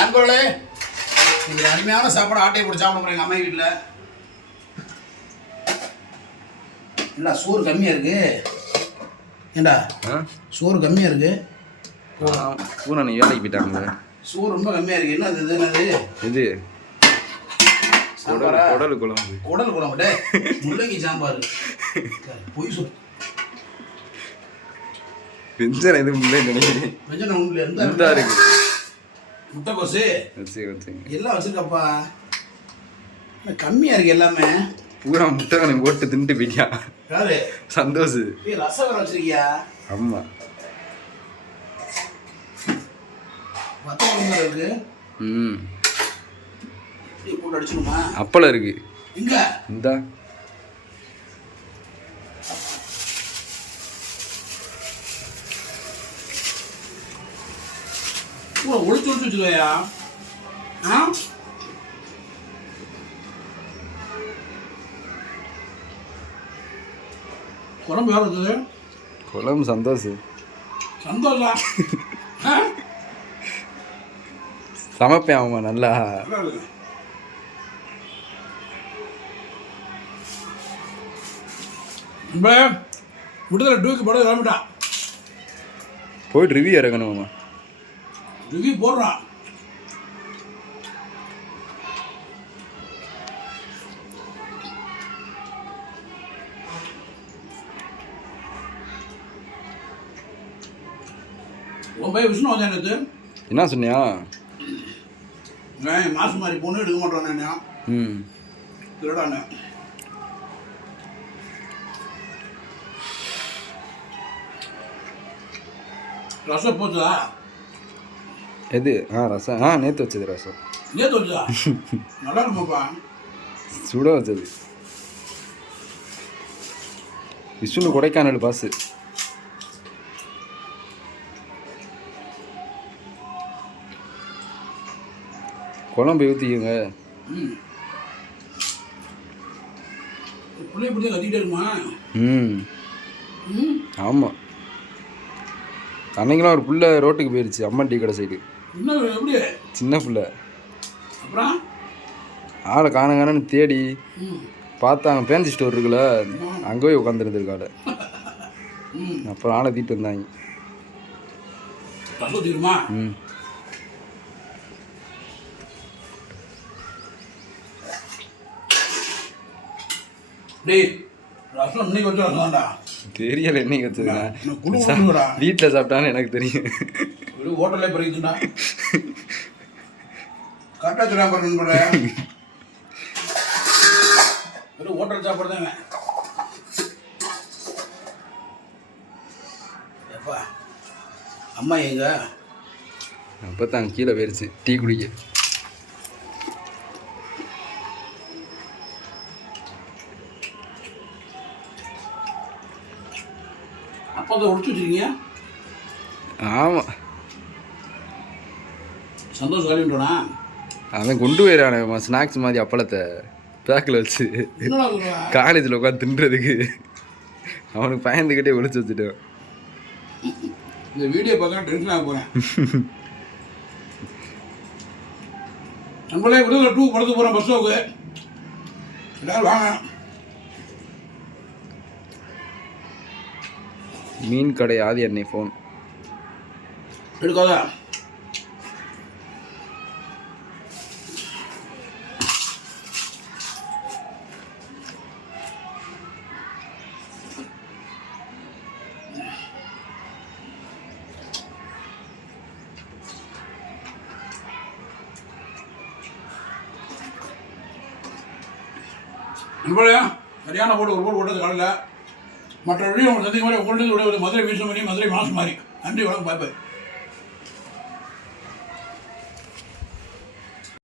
நண்பர்களே, இது அருமையான சாப்பாடு ஆட்டையை போட்டு சாப்பிட போகிறேன் எங்கள் அம்மா வீட்டில். இல்லை சோறு கம்மியாக இருக்கு. ஏண்டா சோறு கம்மியாக இருக்கு. பூனை நீ வேலைக்கு போயிட்டாங்க. சோறு ரொம்ப கம்மியாக இருக்கு. என்னது இது? என்னது இது? குடல் குழம்பு. குடல் குழம்பு முள்ளங்கி சாம்பார். பொய் சொல். வெஞ்சனம் எதுவும் இல்லை நினைக்கிறேன். வெஞ்சனம் ஒன்றும் இல்லை. எந்த இருக்கு? முட்டைக்கோசு வச்சு எல்லாம் வச்சுருக்கப்பா. கம்மியாக இருக்கு எல்லாமே. பூரா முட்டை கணக்கு போட்டு தின்ட்டு போய்க்கா. யாரு? சந்தோஷ். ரசம் வர வச்சிருக்கியா? ஆமா. மத்த குழம்பு இருக்கு. போட்டு அடிச்சுடுமா? அப்பளம் இருக்கு. எங்க? இந்தா. ஒளிச்சு ஒளிச்சு வச்சுக்கோயா. குழம்பு யார் இருக்குது? குழம்பு சந்தோஷ். சந்தோஷா? சமைப்பேன் அவன் நல்லா. விடுதலை டூக்கு படம் கிளம்பிட்டான். போயிட்டு ரிவ்யூ இறக்கணுமா? ரிவ்யூ போடுறான். உன் பையன் விஷ்ணு வந்தேன் எனக்கு. என்ன சொன்னியா? மாசு மாதிரி பொண்ணு எடுக்க மாட்டானே. திருடானே. ரசம் போச்சா? எது? ரசம். நேற்று வச்சது ரசம். நேற்று வச்சதா? நல்லா இருக்குமாப்பா. சுட வச்சது. விஷ்ணு கொடைக்கானல் பாசு. குழம்பு ஊற்றிக்கோங்க. பிள்ளைய பிடிச்சா கத்திக்கிட்டே இருக்குமா? ஆமாம். அன்னைக்கெல்லாம் ஒரு புள்ள ரோட்டுக்கு போயிடுச்சு. அம்மன் டீ கடை சைடு. எப்படி? சின்ன புள்ள. அப்புறம் ஆளை காணன்னு தேடி பார்த்தாங்க. ஃபேன்சி ஸ்டோர் இருக்குல்ல, அங்கே போய் உட்காந்துருந்துருக்காள். அப்புறம் ஆளை தீட்டு வந்தாங்க. தெரியல என்னைக்கு வச்சதுண்ணா. வீட்டில் சாப்பிட்டான்னு எனக்கு தெரியும். ஹோட்டல்ல பறிக்குதுண்ணா. கரெக்டாக சொல்ல பாருங்க. வெறும் ஹோட்டல் சாப்பாடு தாங்க. எப்பா அம்மா எங்க? அப்போ தான் கீழே போயிடுச்சு டீ குடிக்க. அப்போ அதை ஒழிச்சு வச்சுருக்கீங்க? ஆமாம். சந்தோஷம் வேலையுண்டோண்ணா. அவன் கொண்டு போயிடானே ஸ்நாக்ஸ் மாதிரி அப்பளத்தை பேக்கில் வச்சு காலேஜில் உட்காந்து தின்றதுக்கு. அவனுக்கு பயந்துக்கிட்டே ஒழிச்சு வச்சுட்டேன். இந்த வீடியோ பார்க்க டென்ஷன் ஆக போகிறேன். நம்மளே விடுதலை 2 படத்துக்கு போகிறோம். பஸ் ஸ்டாப்பு எல்லாரும் வாங்க. மீன் கடை ஆதி அன்னை ஃபோன் எடுக்காதா? நண்பர்களே, சரியான போட்டு ஒரு போட்டு போட்டது காலையில். மற்ற வீடியோ உங்களுக்கு சந்திக்கும் மாதிரி உங்களுக்கு மதுரை வீசு மணி மதுரை மாசு மாதிரி. நன்றி, வணக்கம், பாய் பாய்.